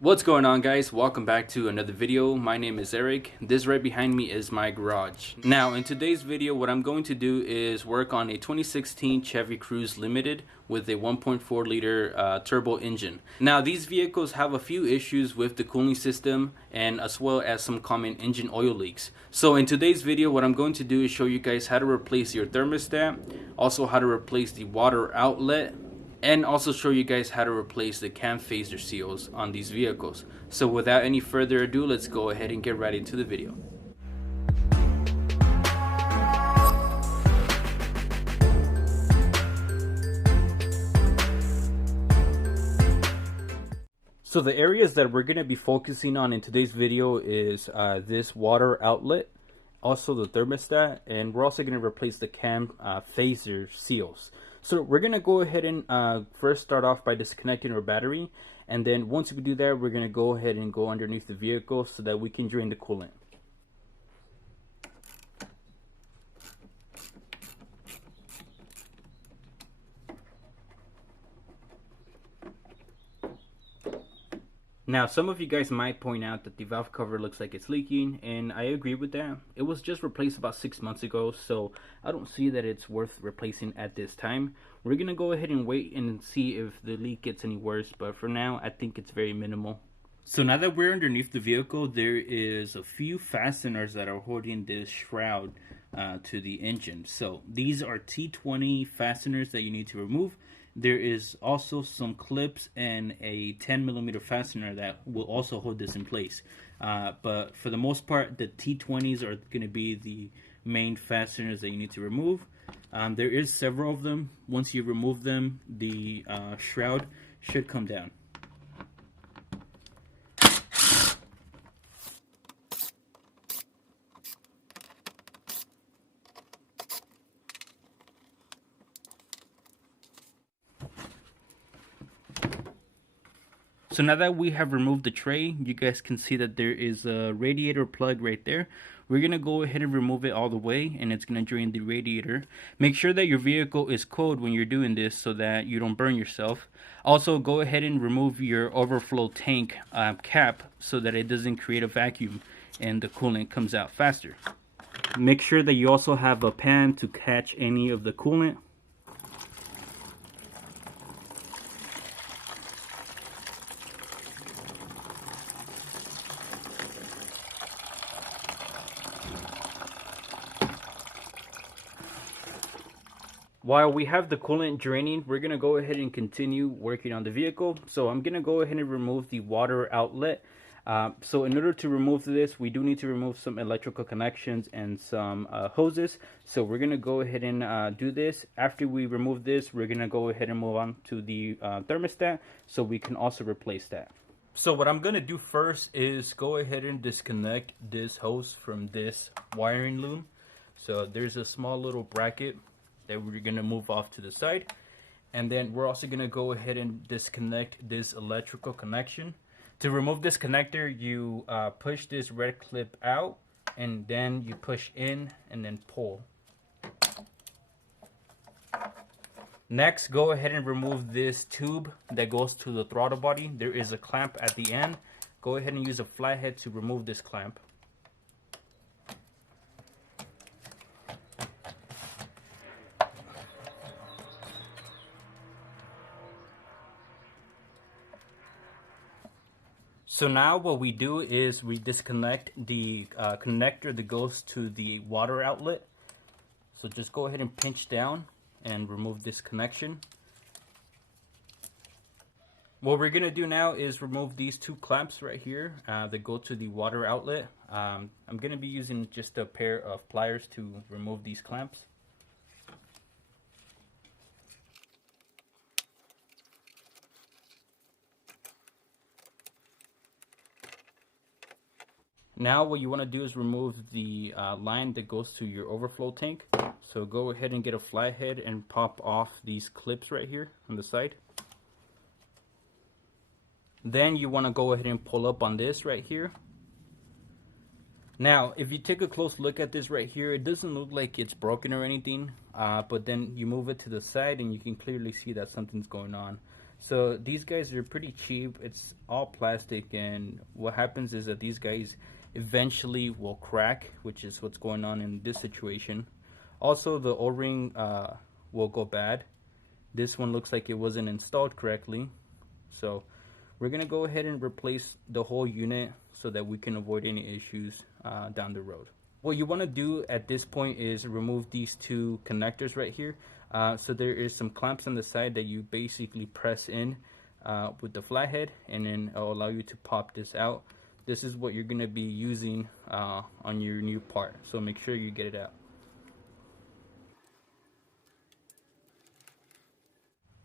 What's going on, guys? Welcome back to another video. My name is Eric. This right behind me is my garage. Now in today's video, what I'm going to do is work on a 2016 Chevy Cruze Limited with a 1.4 liter turbo engine. Now these vehicles have a few issues with the cooling system and as well as some common engine oil leaks. So in today's video, what I'm going to do is show you guys how to replace your thermostat, also how to replace the water outlet, and also show you guys how to replace the cam phaser seals on these vehicles. So without any further ado, let's go ahead and get right into the video. So the areas that we're going to be focusing on in today's video is this water outlet, also the thermostat, and we're also going to replace the cam phaser seals. So we're going to go ahead and first start off by disconnecting our battery, and then once we do that, we're going to go ahead and go underneath the vehicle so that we can drain the coolant. Now, some of you guys might point out that the valve cover looks like it's leaking, and I agree with that. It was just replaced about 6 months ago, so I don't see that it's worth replacing at this time. We're going to go ahead and wait and see if the leak gets any worse, but for now, I think it's very minimal. So now that we're underneath the vehicle, there is a few fasteners that are holding this shroud to the engine. So these are T20 fasteners that you need to remove. There is also some clips and a 10mm fastener that will also hold this in place. But for the most part, the T20s are going to be the main fasteners that you need to remove. There is several of them. Once you remove them, the shroud should come down. So now that we have removed the tray, you guys can see that there is a radiator plug right there. We're going to go ahead and remove it all the way, and it's going to drain the radiator. Make sure that your vehicle is cold when you're doing this so that you don't burn yourself. Also, go ahead and remove your overflow tank cap so that it doesn't create a vacuum and the coolant comes out faster. Make sure that you also have a pan to catch any of the coolant. While we have the coolant draining, we're going to go ahead and continue working on the vehicle. So I'm going to go ahead and remove the water outlet. So in order to remove this, we do need to remove some electrical connections and some hoses. So we're going to go ahead and do this. After we remove this, we're going to go ahead and move on to the thermostat so we can also replace that. So what I'm going to do first is go ahead and disconnect this hose from this wiring loom. So there's a small little bracket that we're going to move off to the side, and then we're also going to go ahead and disconnect this electrical connection. To remove this connector, you push this red clip out, and then you push in and then pull. Next, go ahead and remove this tube that goes to the throttle body. There is a clamp at the end. Go ahead and use a flathead to remove this clamp. So now what we do is we disconnect the connector that goes to the water outlet. So just go ahead and pinch down and remove this connection. What we're going to do now is remove these two clamps right here that go to the water outlet. I'm going to be using just a pair of pliers to remove these clamps. Now what you want to do is remove the line that goes to your overflow tank. So go ahead and get a flathead and pop off these clips right here on the side. Then you want to go ahead and pull up on this right here. Now, if you take a close look at this right here, it doesn't look like it's broken or anything, but then you move it to the side and you can clearly see that something's going on. So these guys are pretty cheap. It's all plastic, and what happens is that these guys eventually will crack, which is what's going on in this situation. Also, the O-ring will go bad. This one looks like it wasn't installed correctly, so we're gonna go ahead and replace the whole unit so that we can avoid any issues down the road. What you want to do at this point is remove these two connectors right here. So there is some clamps on the side that you basically press in with the flathead, and then it'll allow you to pop this out. This is what you're going to be using on your new part, so make sure you get it out.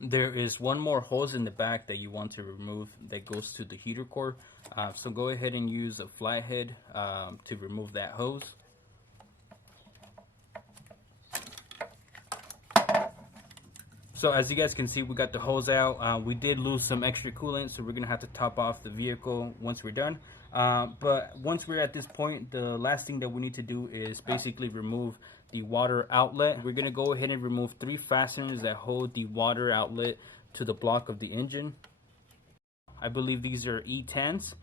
There is one more hose in the back that you want to remove that goes to the heater core. So go ahead and use a flathead to remove that hose. So as you guys can see, we got the hose out. We did lose some extra coolant, so we're gonna have to top off the vehicle once we're done. But once we're at this point, the last thing that we need to do is basically remove the water outlet. We're gonna go ahead and remove 3 fasteners that hold the water outlet to the block of the engine. I believe these are E10s.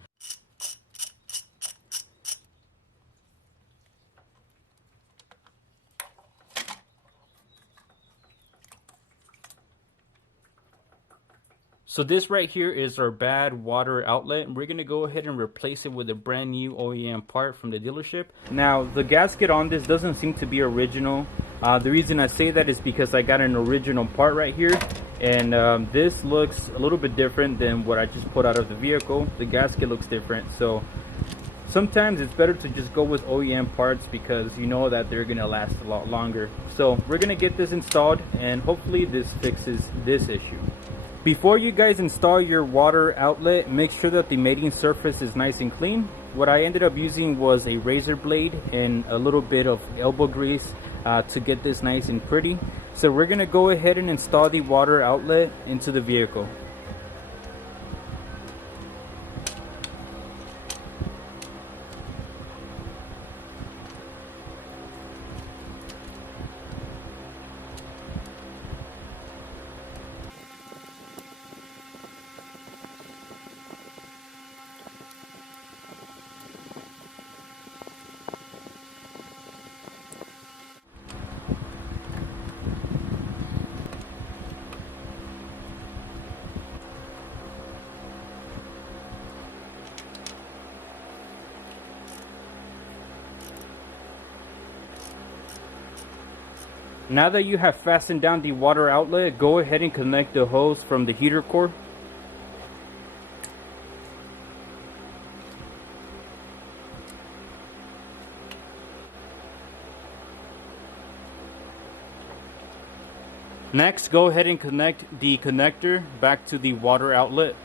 So this right here is our bad water outlet, and we're going to go ahead and replace it with a brand new OEM part from the dealership. Now, the gasket on this doesn't seem to be original. The reason I say that is because I got an original part right here, and this looks a little bit different than what I just put out of the vehicle. The gasket looks different, so sometimes it's better to just go with OEM parts because you know that they're going to last a lot longer. So we're going to get this installed, and hopefully this fixes this issue. Before you guys install your water outlet, make sure that the mating surface is nice and clean. What I ended up using was a razor blade and a little bit of elbow grease to get this nice and pretty. So we're going to go ahead and install the water outlet into the vehicle. Now that you have fastened down the water outlet, go ahead and connect the hose from the heater core. Next, go ahead and connect the connector back to the water outlet.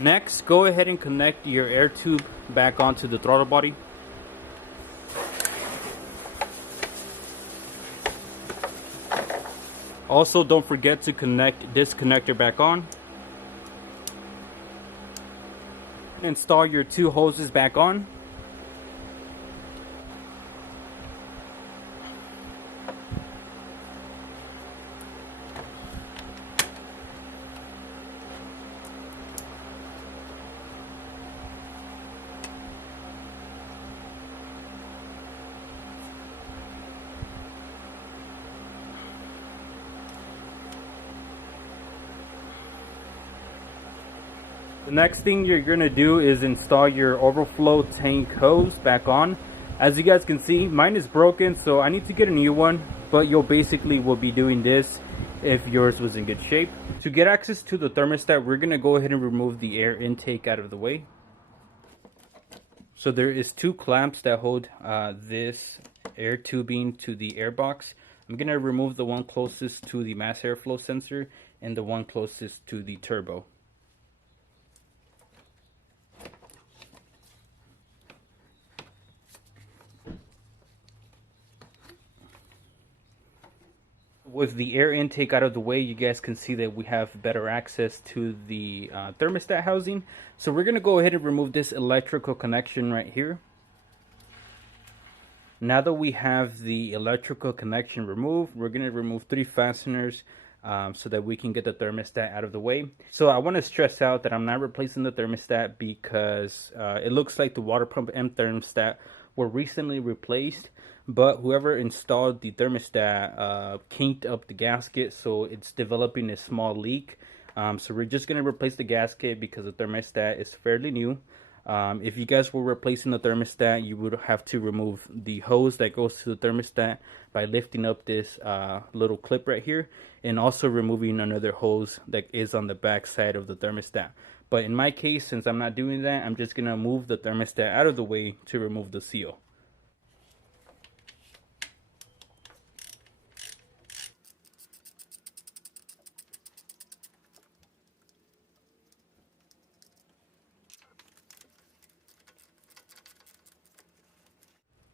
Next, go ahead and connect your air tube back onto the throttle body. Also, don't forget to connect this connector back on. Install your 2 hoses back on. The next thing you're going to do is install your overflow tank hose back on. As you guys can see, mine is broken, so I need to get a new one, but you'll basically will be doing this if yours was in good shape. To get access to the thermostat, we're going to go ahead and remove the air intake out of the way. So there is 2 clamps that hold this air tubing to the air box. I'm going to remove the one closest to the mass airflow sensor and the one closest to the turbo. With the air intake out of the way, you guys can see that we have better access to the thermostat housing. So we're going to go ahead and remove this electrical connection right here. Now that we have the electrical connection removed, we're going to remove 3 fasteners so that we can get the thermostat out of the way. So I want to stress out that I'm not replacing the thermostat because it looks like the water pump and thermostat were recently replaced, but whoever installed the thermostat kinked up the gasket, so it's developing a small leak. So we're just going to replace the gasket because the thermostat is fairly new. If you guys were replacing the thermostat, you would have to remove the hose that goes to the thermostat by lifting up this little clip right here, and also removing another hose that is on the back side of the thermostat. But in my case, since I'm not doing that, I'm just gonna move the thermostat out of the way to remove the seal.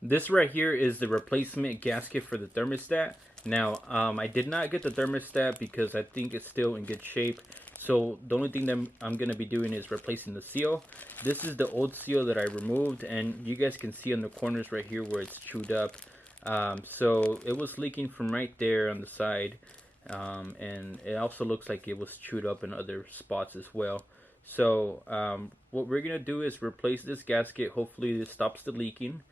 This right here is the replacement gasket for the thermostat. Now, I did not get the thermostat because I think it's still in good shape. So the only thing that I'm going to be doing is replacing the seal. This is the old seal that I removed, and you guys can see on the corners right here where it's chewed up. So it was leaking from right there on the side, and it also looks like it was chewed up in other spots as well. So what we're going to do is replace this gasket. Hopefully this stops the leaking.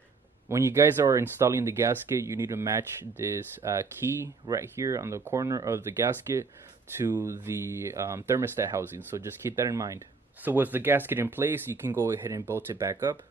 When you guys are installing the gasket, you need to match this key right here on the corner of the gasket to the thermostat housing. So just keep that in mind. So with the gasket in place, you can go ahead and bolt it back up.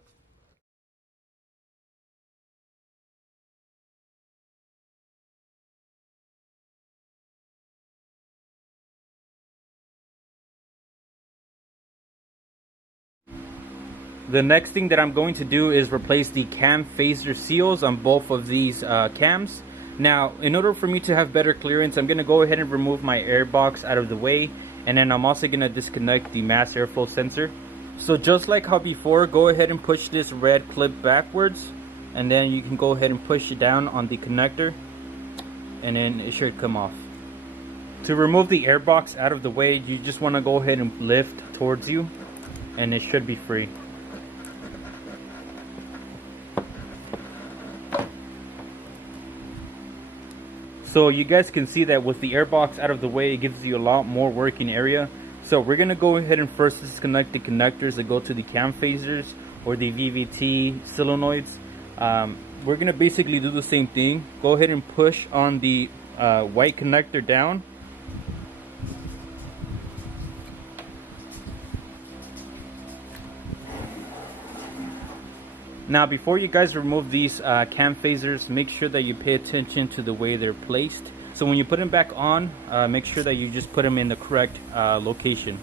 The next thing that I'm going to do is replace the cam phaser seals on both of these cams. Now, in order for me to have better clearance, I'm going to go ahead and remove my air box out of the way, and then I'm also going to disconnect the mass airflow sensor. So just like how before, go ahead and push this red clip backwards, and then you can go ahead and push it down on the connector, and then it should come off. To remove the air box out of the way, you just want to go ahead and lift towards you, and it should be free. So you guys can see that with the air box out of the way, it gives you a lot more working area. So we're going to go ahead and first disconnect the connectors that go to the cam phasers or the VVT solenoids. We're going to basically do the same thing. Go ahead and push on the white connector down. Now, before you guys remove these cam phasers, make sure that you pay attention to the way they're placed. So when you put them back on, make sure that you just put them in the correct location.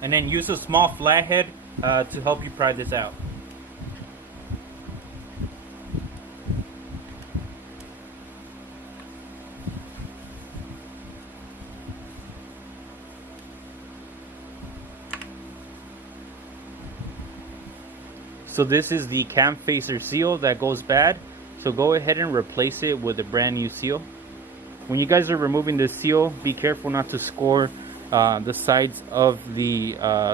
And then use a small flathead to help you pry this out. So this is the cam phaser seal that goes bad. So go ahead and replace it with a brand new seal. When you guys are removing this seal, be careful not to score the sides of the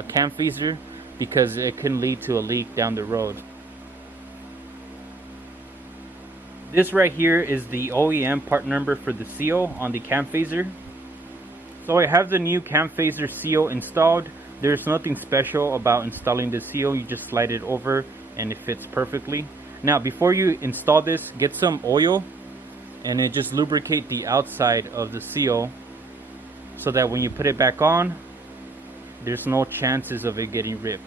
cam phaser, because it can lead to a leak down the road. This right here is the OEM part number for the seal on the cam phaser. So I have the new cam phaser seal installed. There's nothing special about installing the seal. You just slide it over and it fits perfectly. Now before you install this, get some oil and then just lubricate the outside of the seal so that when you put it back on, there's no chances of it getting ripped.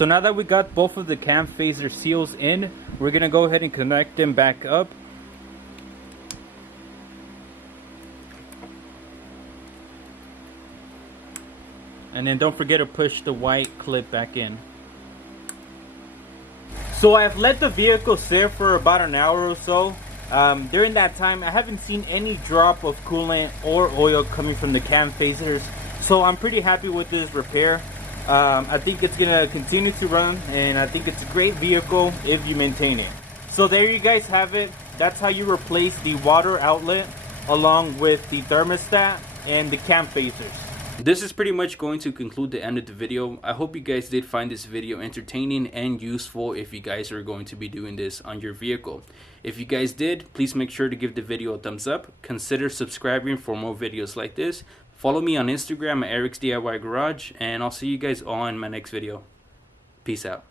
So now that we got both of the cam phaser seals in, we're gonna go ahead and connect them back up. And then don't forget to push the white clip back in. So I've let the vehicle sit for about an hour or so. During that time, I haven't seen any drop of coolant or oil coming from the cam phasers. So I'm pretty happy with this repair. I think it's gonna continue to run, and I think it's a great vehicle if you maintain it. So there you guys have it. That's how you replace the water outlet along with the thermostat and the cam phasers. This is pretty much going to conclude the end of the video. I hope you guys did find this video entertaining and useful if you guys are going to be doing this on your vehicle. If you guys did, please make sure to give the video a thumbs up. Consider subscribing for more videos like this. Follow me on Instagram at Eric's DIY Garage, and I'll see you guys all in my next video. Peace out.